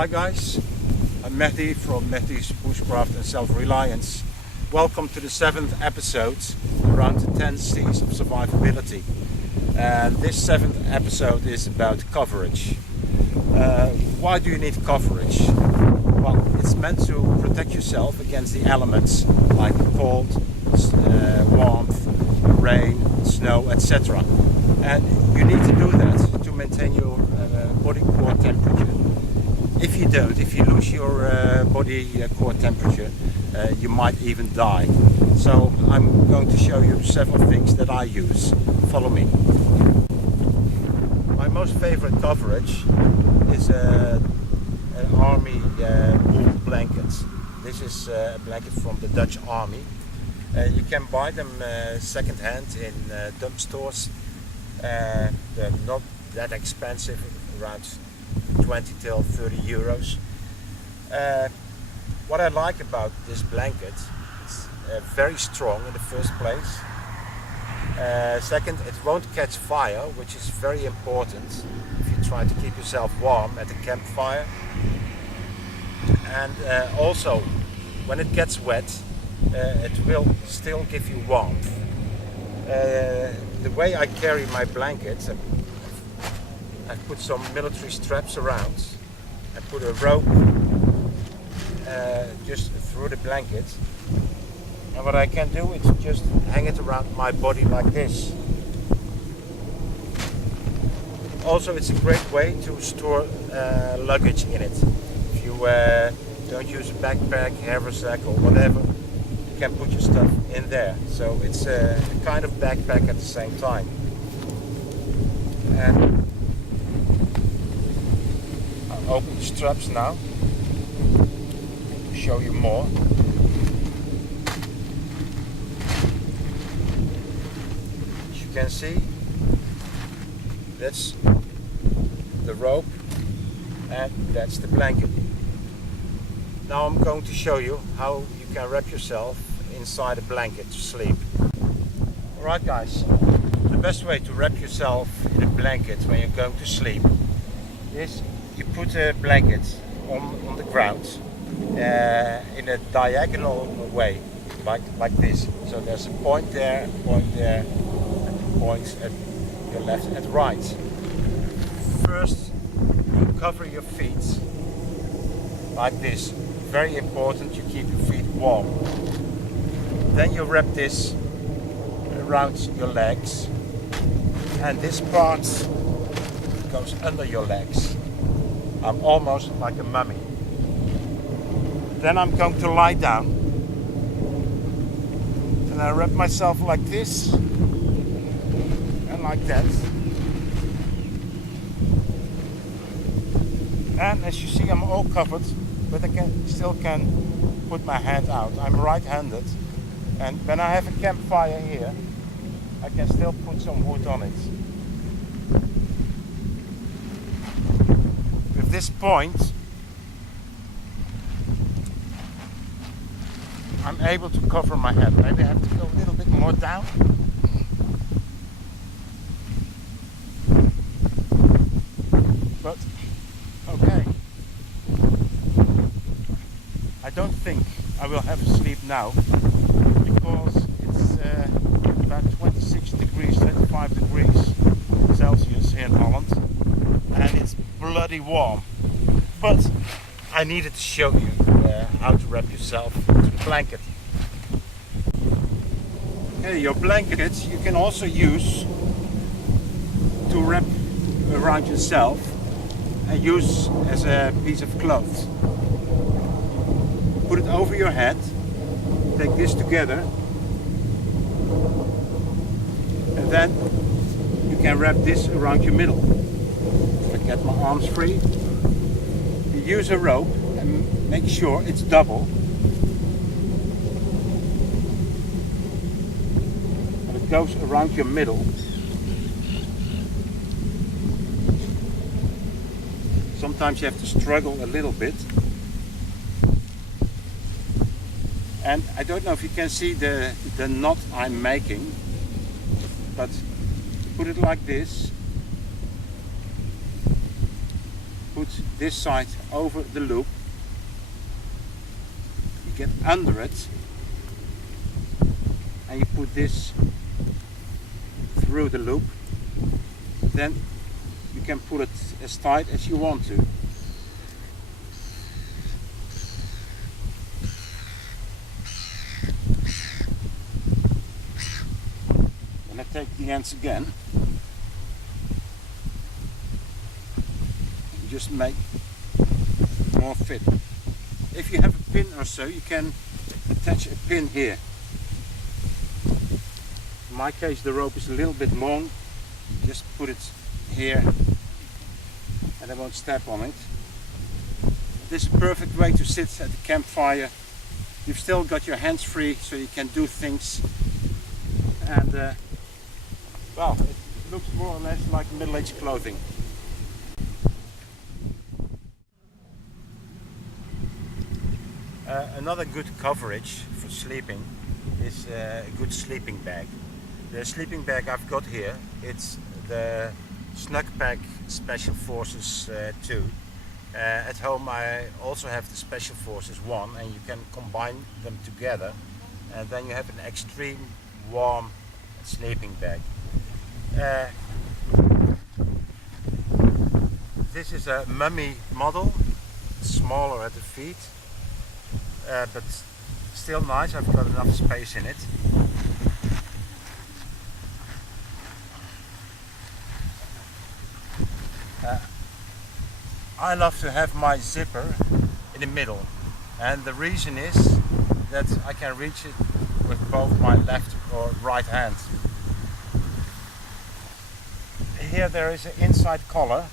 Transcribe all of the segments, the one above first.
Hi guys, I'm Mehdi from Mehdi's Bushcraft and Self-Reliance. Welcome to the 7th episode around the 10 C's of survivability. And this 7th episode is about coverage. Why do you need coverage? Well, it's meant to protect yourself against the elements like cold, warmth, rain, snow, etc. And you need to do that to maintain your body core temperature. If you don't, if you lose your body core temperature, you might even die. So I'm going to show you several things that I use. Follow me. My most favorite coverage is an army wool blanket. This is a blanket from the Dutch army. You can buy them second-hand in dump stores. They're not that expensive, around 20 till 30 euros. What I like about this blanket, it's very strong in the first place. Second, it won't catch fire, which is very important if you try to keep yourself warm at a campfire. And also, when it gets wet, it will still give you warmth. The way I carry my blankets, I put some military straps around. I put a rope just through the blanket. And what I can do is just hang it around my body like this. Also, it's a great way to store luggage in it. If you don't use a backpack, haversack or whatever, you can put your stuff in there. So it's a kind of backpack at the same time. And I'll open the straps now to show you more. As you can see, that's the rope and that's the blanket. Now I'm going to show you how you can wrap yourself inside a blanket to sleep. Alright guys, the best way to wrap yourself in a blanket when you're going to sleep is you put a blanket on the ground in a diagonal way, like this. So there's a point there, and points at your left and right. First, you cover your feet like this. Very important, you keep your feet warm. Then you wrap this around your legs, and this part goes under your legs. I'm almost like a mummy. Then I'm going to lie down, and I wrap myself like this and like that. And as you see, I'm all covered, but I still can put my hand out. I'm right-handed, and when I have a campfire here, I can still put some wood on it. With this point, I'm able to cover my head. Maybe I have to go a little bit more down. But, okay. I don't think I will have to sleep now, because it's about 26 degrees, 25 degrees Celsius here in Holland, and it's bloody warm. But I needed to show you how to wrap yourself to the blanket. Okay, your blanket you can also use to wrap around yourself and use as a piece of cloth. Put it over your head, take this together, and then you can wrap this around your middle. I get my arms free. You use a rope and make sure it's double. And it goes around your middle. Sometimes you have to struggle a little bit. And I don't know if you can see the knot I'm making, but put it like this, put this side over the loop, you get under it, and you put this through the loop. Then you can pull it as tight as you want to. And I take the ends again. You just make more fit. If you have a pin or so, you can attach a pin here. In my case, the rope is a little bit long. Just put it here and I won't step on it. This is a perfect way to sit at the campfire. You've still got your hands free, so you can do things. And well, it looks more or less like middle-aged clothing. Another good coverage for sleeping is a good sleeping bag. The sleeping bag I've got here, it's the Snug Pack Special Forces 2. At home I also have the Special Forces 1, and you can combine them together and then you have an extreme warm sleeping bag. This is a mummy model, smaller at the feet, but still nice. I've got enough space in it. I love to have my zipper in the middle, and the reason is that I can reach it with both my left or right hand. Here there is an inside collar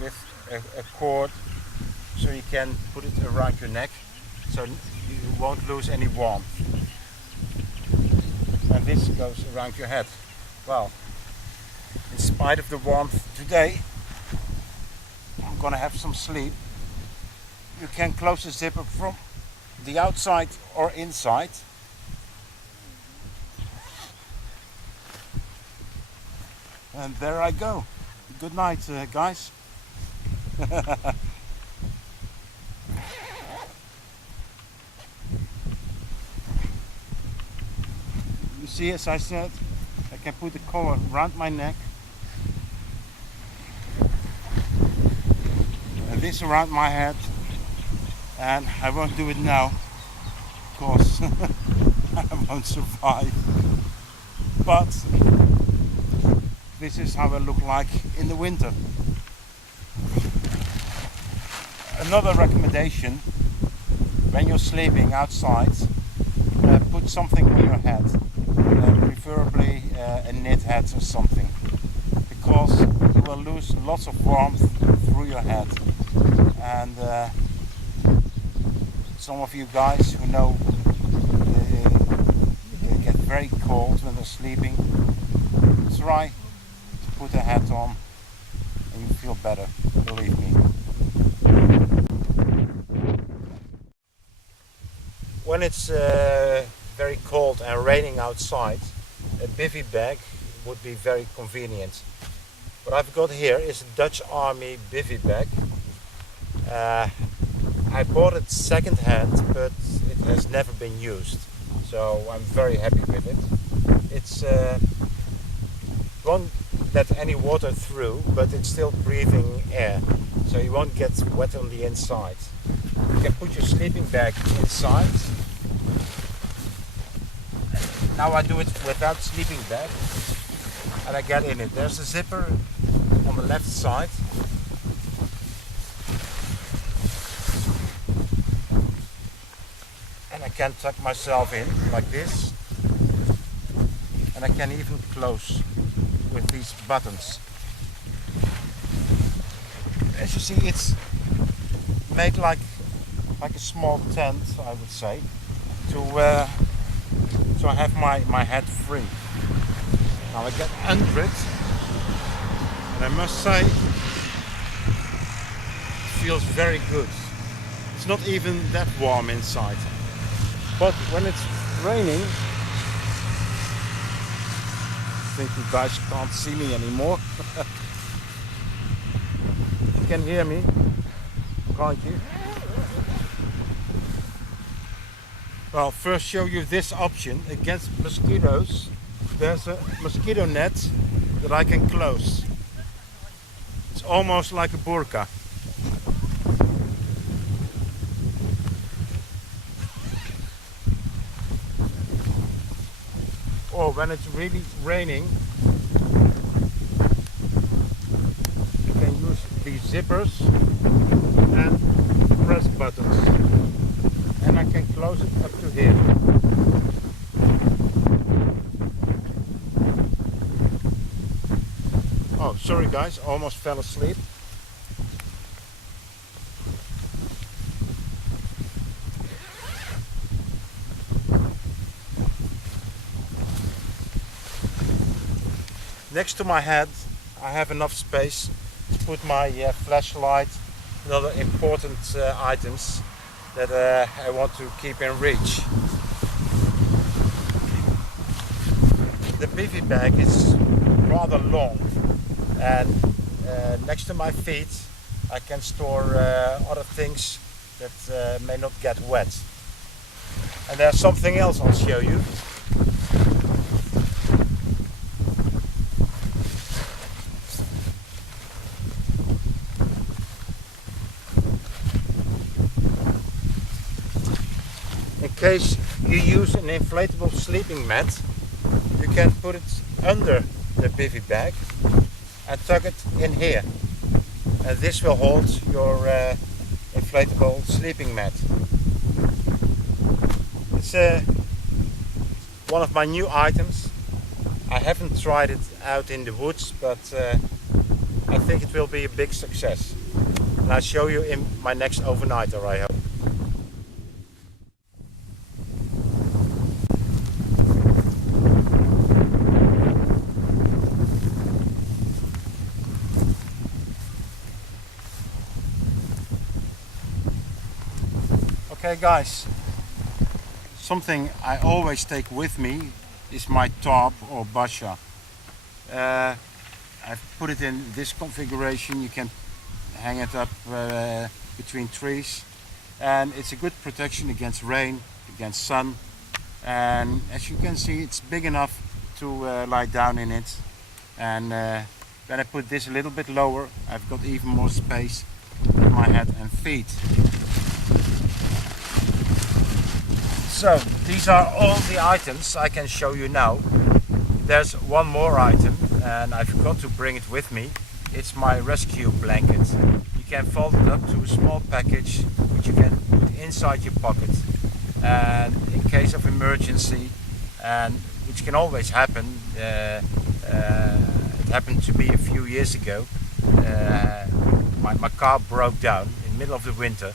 with a cord, so you can put it around your neck so you won't lose any warmth. And this goes around your head. Well, in spite of the warmth today, I'm gonna have some sleep. You can close the zipper from the outside or inside. And there I go. Good night, guys. You see, as I said, I can put the collar around my neck and this around my head, and I won't do it now because I won't survive, but this is how I look like in the winter. Another recommendation: when you're sleeping outside, put something on your head, preferably a knit hat or something, because you will lose lots of warmth through your head. And some of you guys who know they get very cold when they're sleeping, try to put a hat on and you feel better, believe me. When it's very cold and raining outside, a bivvy bag would be very convenient. What I've got here is a Dutch Army bivvy bag. I bought it second hand, but it has never been used, so I'm very happy with it. It's won't let any water through, but it's still breathing air, so you won't get wet on the inside. You can put your sleeping bag inside. Now I do it without sleeping bag, and I get in it. There's a zipper on the left side. And I can tuck myself in like this. And I can even close with these buttons. As you see, it's made like a small tent, I would say, so I have my head free. Now I get under it, and I must say, it feels very good. It's not even that warm inside, but when it's raining, I think you guys can't see me anymore. can hear me, can't you? Well, first show you this option against mosquitoes. There's a mosquito net that I can close. It's almost like a burqa. Or when it's really raining, you can use these zippers and press buttons. And I can close it up to here. Oh, sorry guys, almost fell asleep. Next to my head I have enough space to put my flashlight and other important items that I want to keep in reach. The BV bag is rather long, and next to my feet I can store other things that may not get wet. And there's something else I'll show you. In case you use an inflatable sleeping mat, you can put it under the BV bag and tuck it in here. And this will hold your inflatable sleeping mat. It's one of my new items. I haven't tried it out in the woods, but I think it will be a big success. And I'll show you in my next overnighter, I hope. Okay guys, something I always take with me is my tarp or basha. I've put it in this configuration. You can hang it up between trees, and it's a good protection against rain, against sun, and as you can see it's big enough to lie down in it. And when I put this a little bit lower, I've got even more space in my head and feet. So these are all the items I can show you now. There's one more item and I forgot to bring it with me. It's my rescue blanket. You can fold it up to a small package which you can put inside your pocket, and in case of emergency, and which can always happen. It happened to me a few years ago. My car broke down in the middle of the winter.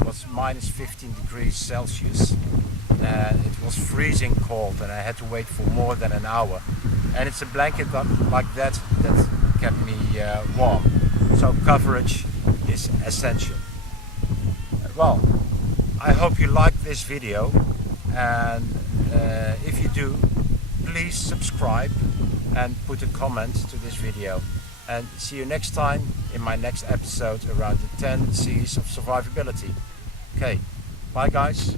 It was minus 15 degrees Celsius. It was freezing cold and I had to wait for more than an hour. And it's a blanket like that kept me warm. So coverage is essential. Well, I hope you liked this video, and if you do, please subscribe and put a comment to this video. And see you next time in my next episode around the 10 C's of survivability. Okay, bye guys.